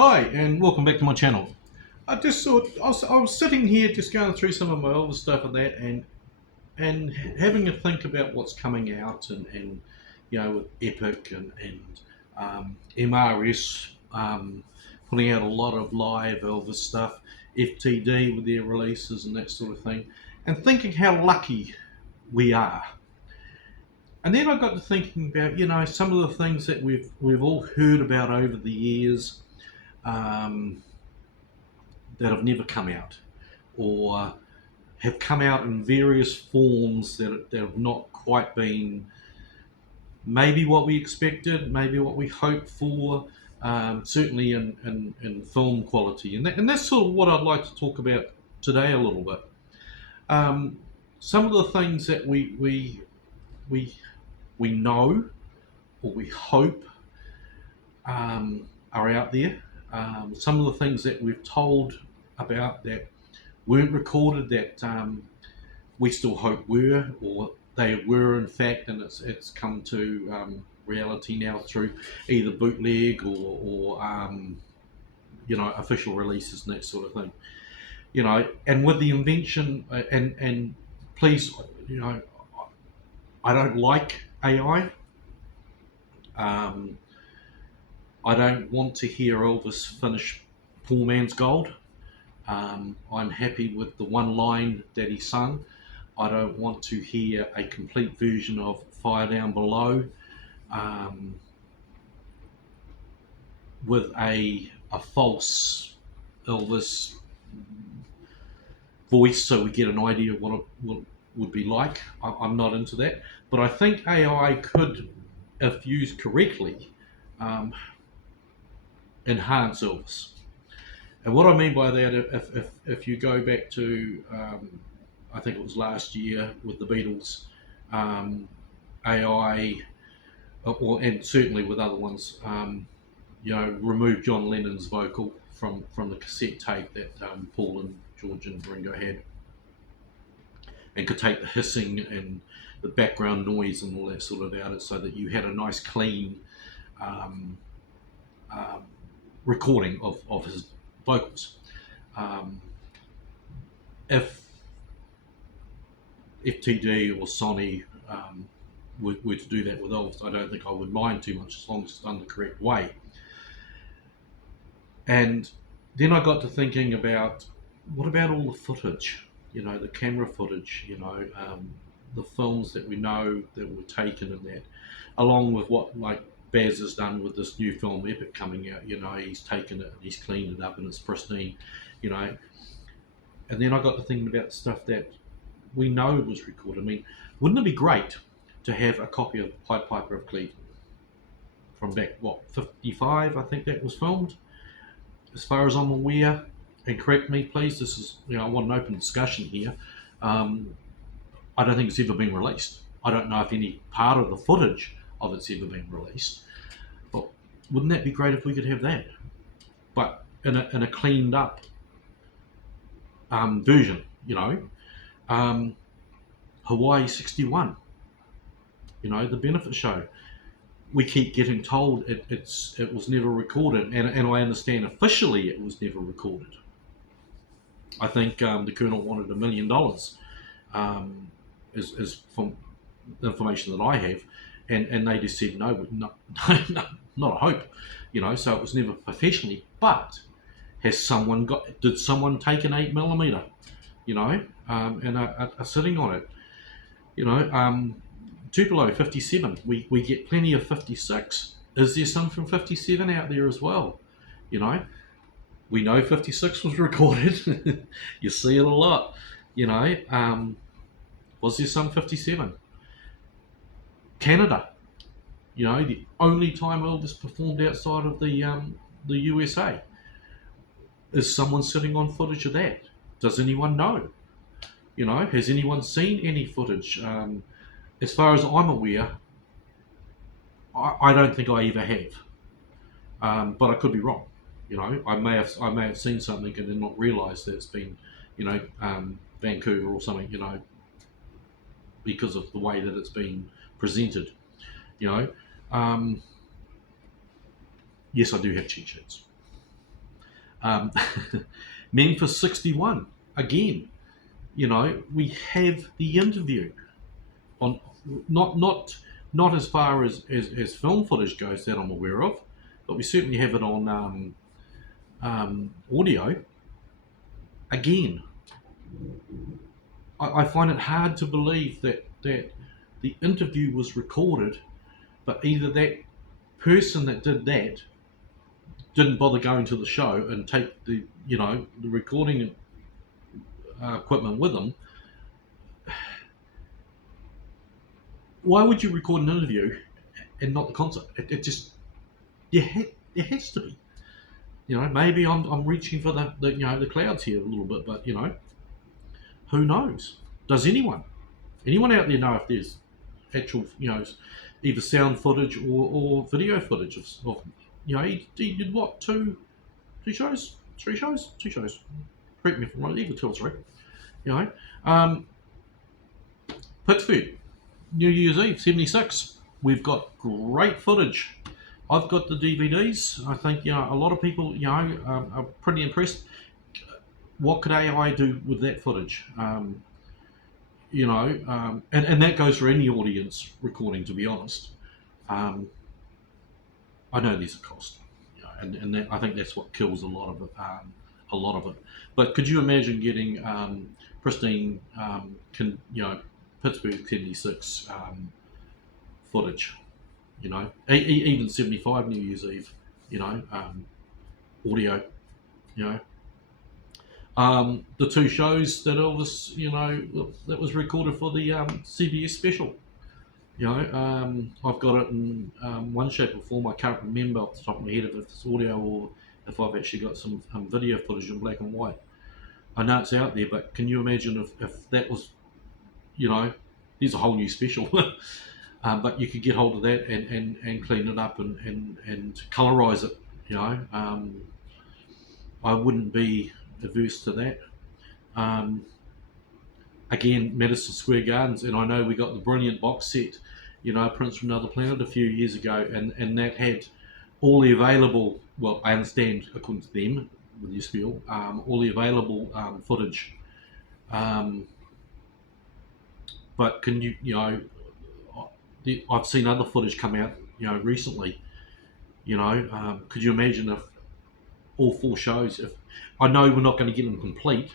Hi, and welcome back to my channel. I just thought I was sitting here just going through some of my older stuff and that, and having a think about what's coming out, and with Epic and MRS putting out a lot of live Elvis stuff, FTD with their releases and that sort of thing, and thinking how lucky we are. And then I got to thinking about some of the things that we've all heard about over the years. Um, that have never come out, or have come out in various forms that have not quite been maybe what we expected, maybe what we hoped for, certainly in film quality. And that's sort of what I'd like to talk about today a little bit. Um, some of the things that we, we know or we hope are out there. Some of the things that we've told about that weren't recorded that we still hope were, or they were in fact, and it's come to reality now through either bootleg or official releases and that sort of thing. And with the invention and please, I don't like AI. Um, I don't want to hear Elvis finish Poor Man's Gold. I'm happy with the one line that he sung. I don't want to hear a complete version of Fire Down Below um, with a false Elvis voice, so we get an idea of what it would be like. I'm not into that, but I think AI could, if used correctly, um, enhance Elvis. And what I mean by that, if you go back to, I think it was last year with the Beatles, AI, and certainly with other ones, removed John Lennon's vocal from the cassette tape that Paul and George and Ringo had, and could take the hissing and the background noise and all that sort of out it, so that you had a nice clean um, um, recording of his vocals. Um, if FTD or Sony were to do that with Elvis, I don't think I would mind too much, as long as it's done the correct way. And then I got to thinking about, what about all the footage, the camera footage, the films that we know that were taken in that, along with what like Baz has done with this new film Epic coming out. He's taken it and he's cleaned it up and it's pristine, you know. And then I got to thinking about stuff that we know was recorded. I mean, wouldn't it be great to have a copy of Pied Piper of Cleveland from back, 55, I think that was filmed? As far as I'm aware, and correct me please, this is, I want an open discussion here. Um, I don't think it's ever been released. I don't know if any part of the footage of it's ever been released. But wouldn't that be great if we could have that? But in a cleaned up version, Hawaii 61, the benefit show. We keep getting told it was never recorded, and I understand officially it was never recorded. I think the Colonel wanted $1 million, is from the information that I have, and they just said no, not a hope, So it was never professionally. But did someone take an 8mm, and are sitting on it, Tupelo 57. We get plenty of 56. Is there some from 57 out there as well? We know 56 was recorded. You see it a lot. Was there some 57? Canada. The only time Elvis performed outside of the USA. Is someone sitting on footage of that? Does anyone know? Has anyone seen any footage? As far as I'm aware, I don't think I ever have, but I could be wrong. I may have seen something and then not realised that it's been, Vancouver or something, because of the way that it's been presented. Yes, I do have cheat sheets. Um, Memphis 61 again. We have the interview on not as far as film footage goes that I'm aware of, but we certainly have it on audio. Again, I find it hard to believe that the interview was recorded, but either that person that did that didn't bother going to the show and take the recording equipment with them. Why would you record an interview and not the concert? It just it has to be. Maybe I'm reaching for the clouds here a little bit, but who knows? Does anyone out there know if there's actual either sound footage or video footage of he did what, two shows, three shows, two shows. Correct me if I'm wrong, either two or three. You know, um, Pittsburgh, New Year's Eve '76. We've got great footage. I've got the DVDs. I think a lot of people are pretty impressed. What could AI do with that footage? And that goes for any audience recording. To be honest, um, I know there's a cost, and I think that's what kills a lot of it. A lot of it. But could you imagine getting pristine, Pittsburgh '76 footage? Even '75 New Year's Eve. Audio. You know, the two shows that Elvis, that was recorded for the CBS special. I've got it in one shape or form. I can't remember off the top of my head if it's audio or if I've actually got some video footage in black and white. I know it's out there, but can you imagine if that was, there's a whole new special. But you could get hold of that and clean it up and colorize it. I wouldn't be averse to that. Um, Again, Madison Square Gardens, and I know we got the brilliant box set, Prince from Another Planet a few years ago, and that had all the available. Well, I understand according to them with your spiel, all the available footage. Um, but can I've seen other footage come out, recently. Could you imagine if all four shows? If I know we're not going to get them complete,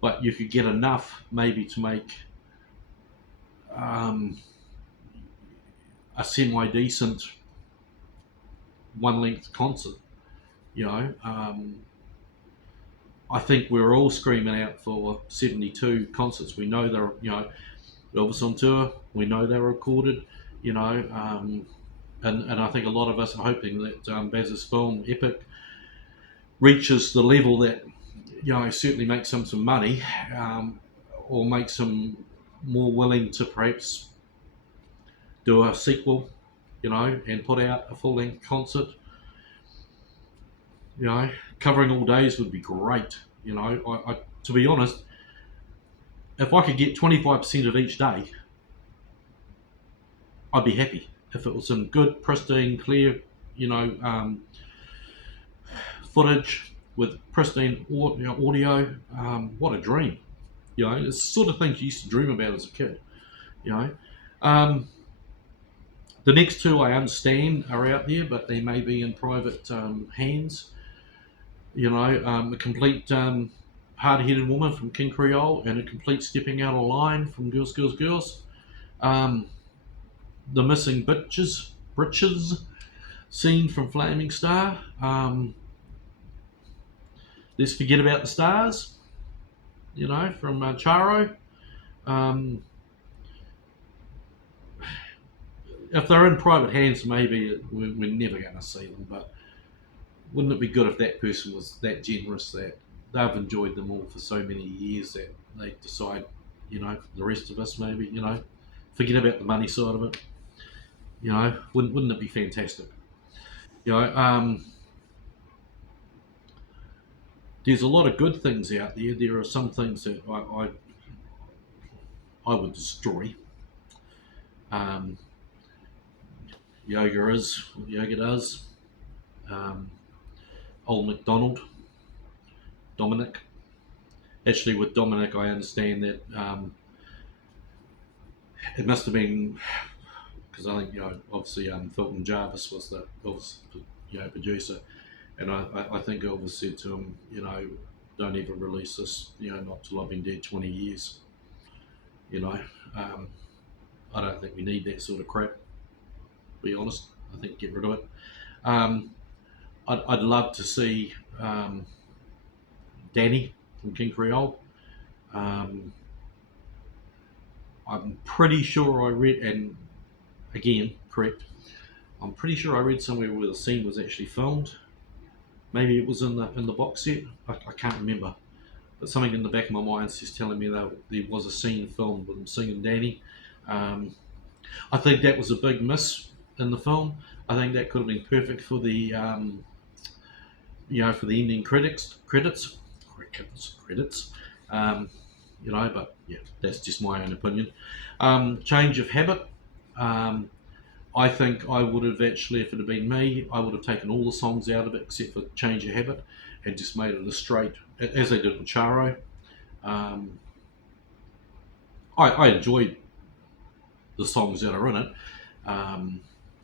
but you could get enough maybe to make um, a semi decent one length concert. You know, um, I think we're all screaming out for 72 concerts. We know they're, Elvis on tour. We know they're recorded. You know, and I think a lot of us are hoping that Baz's film Epic reaches the level that certainly makes them some money, or makes them more willing to perhaps do a sequel, and put out a full length concert. Covering all days would be great. To be honest, if I could get 25% of each day, I'd be happy. If it was some good, pristine, clear, you know, um, footage with pristine audio, what a dream. It's the sort of things you used to dream about as a kid. You know, um, the next two I understand are out there, but they may be in private hands. A complete hard-headed woman from King Creole and a complete stepping out of line from Girls, Girls, Girls. Um, the missing britches scene from Flaming Star. Let's forget about the stars. From Charo. Um, if they're in private hands, maybe we're never going to see them. But wouldn't it be good if that person was that generous that they've enjoyed them all for so many years that they decide, the rest of us maybe, forget about the money side of it. Wouldn't it be fantastic? You know, um, there's a lot of good things out there. There are some things that I would destroy. Um, yoga is what yoga does. Um, Old McDonald. Dominic. Actually, with Dominic, I understand that it must have been because I think obviously Fulton Jarvis was the Elvis producer, and I think Elvis said to him, don't ever release this, not till I've been dead 20 years. Um, I don't think we need that sort of crap. To be honest, I think get rid of it. I'd love to see Danny from King Creole. I'm pretty sure I read, and again, correct. I'm pretty sure I read somewhere where the scene was actually filmed. Maybe it was in the box set. I can't remember, but something in the back of my mind is just telling me that there was a scene filmed with him singing Danny. I think that was a big miss in the film. I think that could have been perfect for the for the ending credits. But yeah, that's just my own opinion. Change of habit. I think I would have actually, if it had been me, I would have taken all the songs out of it except for Change of Habit and just made it a straight, as they did with Charo. I enjoyed the songs that are in it.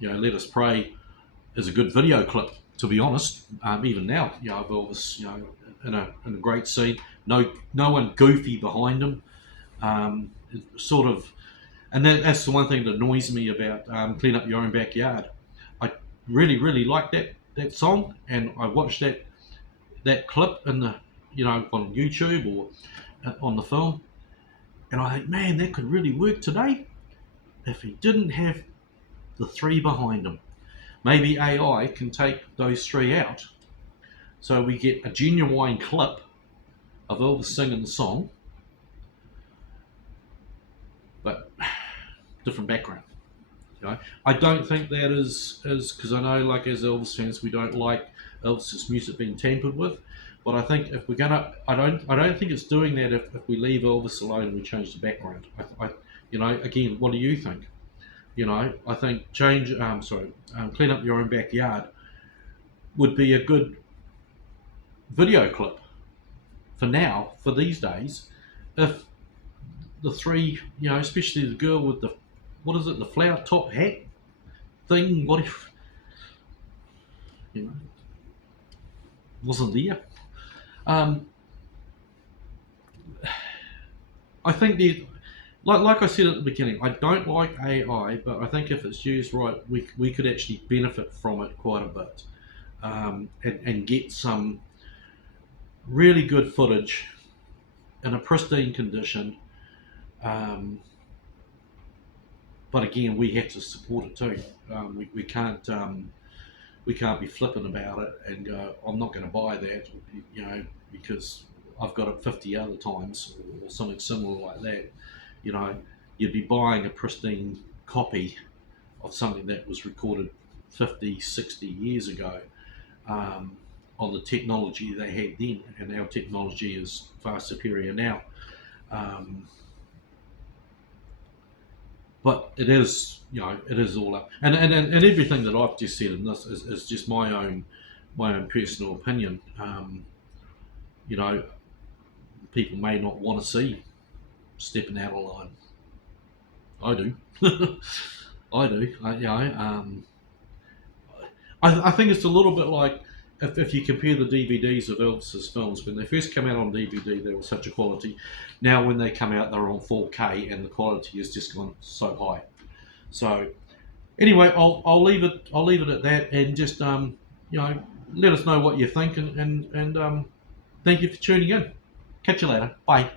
Let Us Pray is a good video clip, to be honest. Even now, I've Elvis, in a great scene. No one goofy behind him. Sort of, and that's the one thing that annoys me about Clean Up Your Own Backyard. I really, really like that song, and I watched that clip in the on YouTube or on the film, and I think, man, that could really work today if he didn't have the three behind him. Maybe AI can take those three out, so we get a genuine clip of Elvis singing the song, but different background. I don't think that is because I know, like, as Elvis fans, we don't like Elvis's music being tampered with. But I think if we're gonna, I don't think it's doing that if we leave Elvis alone and we change the background. Again, what do you think? I think Clean Up Your Own Backyard would be a good video clip for these days, if the three, especially the girl with the, what is it, the flower top hat thing, what if, wasn't there? I think like I said at the beginning, I don't like AI, but I think if it's used right, we could actually benefit from it quite a bit, and get some really good footage in a pristine condition. But again, we have to support it too. We can't be flippant about it and go, I'm not going to buy that, because I've got it 50 other times or something similar like that. You'd be buying a pristine copy of something that was recorded 50, 60 years ago, on the technology they had then, and our technology is far superior now. But it is, it is all up, and everything that I've just said in this is just my own personal opinion. People may not want to see stepping out of line. I do. I do. I think it's a little bit like if you compare the DVDs of Elvis's films, when they first came out on DVD, they were such a quality. Now when they come out, they're on 4K, and the quality has just gone so high. So anyway, I'll leave it at that, and just let us know what you think, and thank you for tuning in. Catch you later. Bye.